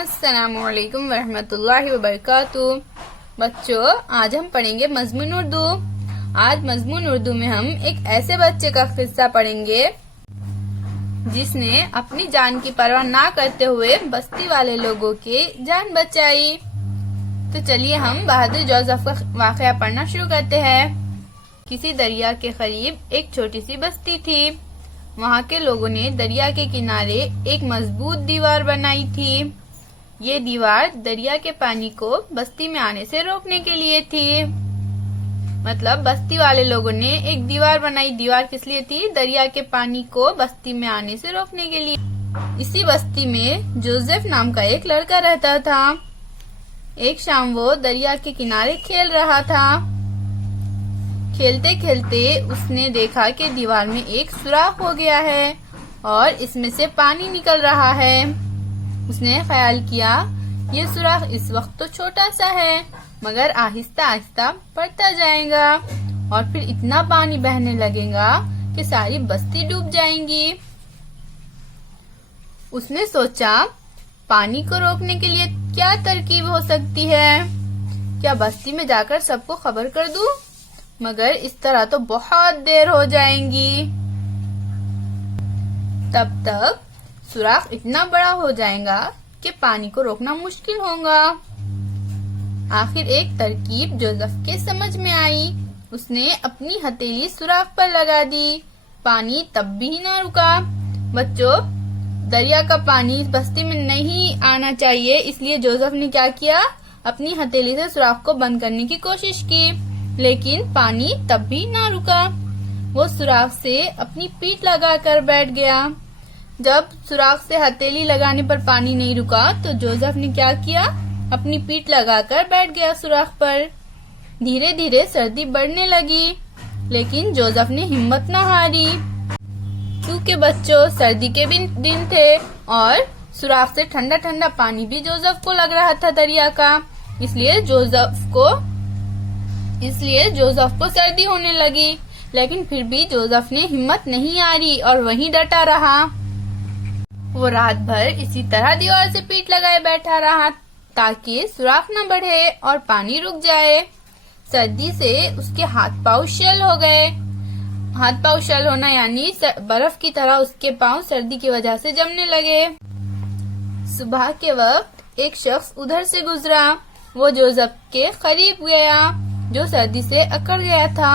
अस्सलामुअलैकुम वरहमतुल्लाहि वबरकातुहू। बच्चों, आज हम पढ़ेंगे मजमून उर्दू। आज मजमून उर्दू में हम एक ऐसे बच्चे का किस्सा पढ़ेंगे जिसने अपनी जान की परवाह ना करते हुए बस्ती वाले लोगों की जान बचाई। तो चलिए हम बहादुर जोसेफ का वाकया पढ़ना शुरू करते हैं। किसी दरिया के करीब एक छोटी सी बस्ती थी। वहाँ के लोगों ने दरिया के किनारे एक मजबूत दीवार बनाई थी। ये दीवार दरिया के पानी को बस्ती में आने से रोकने के लिए थी। मतलब बस्ती वाले लोगों ने एक दीवार बनाई। दीवार किस लिए थी? दरिया के पानी को बस्ती में आने से रोकने के लिए। इसी बस्ती में जोसेफ नाम का एक लड़का रहता था। एक शाम वो दरिया के किनारे खेल रहा था। खेलते खेलते उसने देखा कि दीवार में एक सुराख हो गया है और इसमें से पानी निकल रहा है। उसने ख्याल किया, ये सुराख इस वक्त तो छोटा सा है, मगर आहिस्ता आहिस्ता बढ़ता जाएगा और फिर इतना पानी बहने लगेगा कि सारी बस्ती डूब जाएंगी। उसने सोचा, पानी को रोकने के लिए क्या तरकीब हो सकती है? क्या बस्ती में जाकर सबको खबर कर दूं? मगर इस तरह तो बहुत देर हो जाएंगी। तब तक सुराख इतना बड़ा हो जाएगा कि पानी को रोकना मुश्किल होगा। आखिर एक तरकीब जोसेफ के समझ में आई। उसने अपनी हथेली सुराख पर लगा दी। पानी तब भी न रुका। बच्चों, दरिया का पानी बस्ती में नहीं आना चाहिए, इसलिए जोसेफ ने क्या किया? अपनी हथेली से सुराख को बंद करने की कोशिश की, लेकिन पानी तब भी न रुका। वो सुराख से अपनी पीठ लगाकर बैठ गया। जब सुराख से हथेली लगाने पर पानी नहीं रुका तो जोसेफ ने क्या किया? अपनी पीठ लगाकर बैठ गया सुराख पर। धीरे धीरे सर्दी बढ़ने लगी, लेकिन जोसेफ ने हिम्मत न हारी। क्योंकि बच्चों, सर्दी के भी दिन थे और सुराख से ठंडा ठंडा पानी भी जोसेफ को लग रहा था दरिया का। इसलिए जोसेफ को सर्दी होने लगी, लेकिन फिर भी जोसेफ ने हिम्मत नहीं हारी और वहीं डटा रहा। वो रात भर इसी तरह दीवार से पीठ लगाए बैठा रहा ताकि सुराख न बढ़े और पानी रुक जाए। सर्दी से उसके हाथ पांव शल हो गए। हाथ पांव शल होना यानी बर्फ की तरह उसके पांव सर्दी की वजह से जमने लगे। सुबह के वक्त एक शख्स उधर से गुजरा। वो जोसेफ के करीब गया जो सर्दी से अकड़ गया था।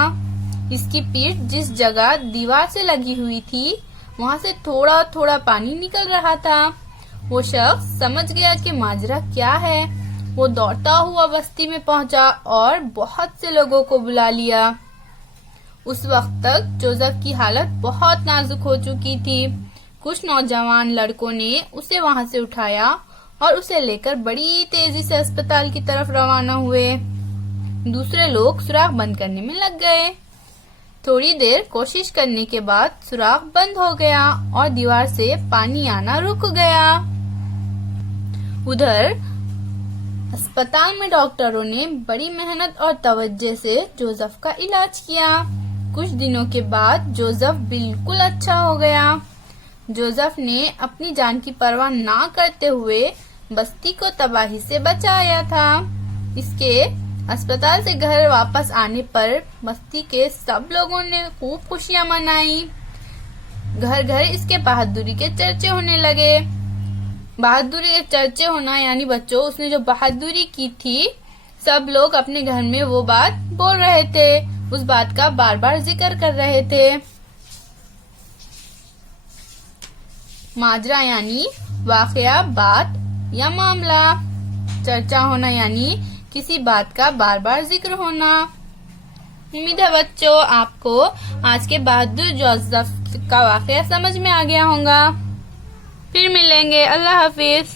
इसकी पीठ जिस जगह दीवार से लगी हुई थी वहाँ से थोड़ा थोड़ा पानी निकल रहा था। वो शख्स समझ गया कि माजरा क्या है। वो दौड़ता हुआ बस्ती में पहुंचा और बहुत से लोगों को बुला लिया। उस वक्त तक जोसेफ की हालत बहुत नाजुक हो चुकी थी। कुछ नौजवान लड़कों ने उसे वहाँ से उठाया और उसे लेकर बड़ी तेजी से अस्पताल की तरफ रवाना हुए। दूसरे लोग सुराख बंद करने में लग गए। थोड़ी देर कोशिश करने के बाद सुराख बंद हो गया और दीवार से पानी आना रुक गया। उधर अस्पताल में डॉक्टरों ने बड़ी मेहनत और तवज्जो से जोसेफ का इलाज किया। कुछ दिनों के बाद जोसेफ बिल्कुल अच्छा हो गया। जोसेफ ने अपनी जान की परवाह ना करते हुए बस्ती को तबाही से बचाया था। इसके अस्पताल से घर वापस आने पर बस्ती के सब लोगों ने खूब खुशियां मनाई। घर घर इसके बहादुरी के चर्चे होने लगे। बहादुरी के चर्चे होना यानी बच्चों, उसने जो बहादुरी की थी सब लोग अपने घर में वो बात बोल रहे थे, उस बात का बार बार जिक्र कर रहे थे। माजरा यानी वाकया, बात या मामला। चर्चा होना यानी किसी बात का बार बार जिक्र होना। उम्मीद है बच्चों आपको आज के बहादुर जोसेफ का वाकया समझ में आ गया होगा। फिर मिलेंगे। अल्लाह हाफिज।